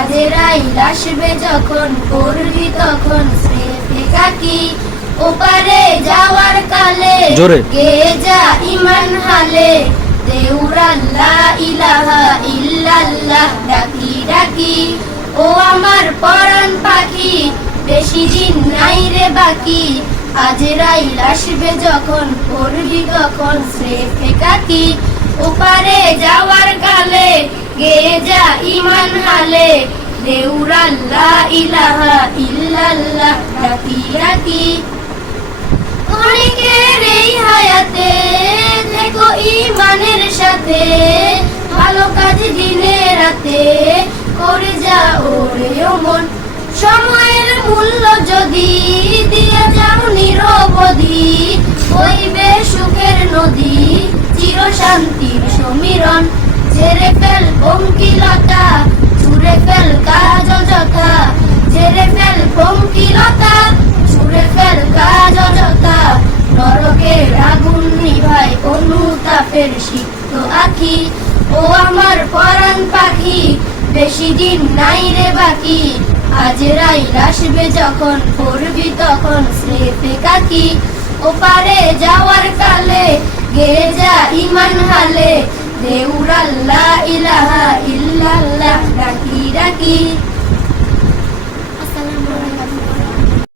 বাকি আসবে যখন করবি তখন কাকি ওপারে যাওয়ার কালে। গে যা ইমান হালে। দেউরাল্লাহ ইলাহা ইল্লাল্লাহ ডাকি ডাকি। ও আমার পরাণ পাখি বেশি দিন নাই রে বাকি। আজরাই আসবে যখন করবি তখন স্রেফে কাকি ওপারে যাওয়ার কালে ইমান হালে সাথে, ভালো কাজ দিনে রাতে করে যা ওরে মন সময়ের মূল্য যদি দিয়ে যাও নিরবধি, হইবে সুখের নদী চির শান্তির সমীরণ। ছেড়ে ফেল পঙ্কিলতা ছুড়ে ফেল কাজ যথা ছেড়ে ফেল পঙ্কিলতা ছুড়ে ফেল কাজ যথা নরকের আগুন নিভাই অনুতাপের সিক্ত আখি। ও আমার পরাণ পাখি, বেশি দিন নাই রে বাকি। আজ রাই আসবে যখন করবি তখন স্রেফে কাকি। ওপারে যাওয়ার কালে গে যা ইমান হালে। দেউরাল্লাহ ইলাহা ইল্লাল্লাহ ডাকি ডাকি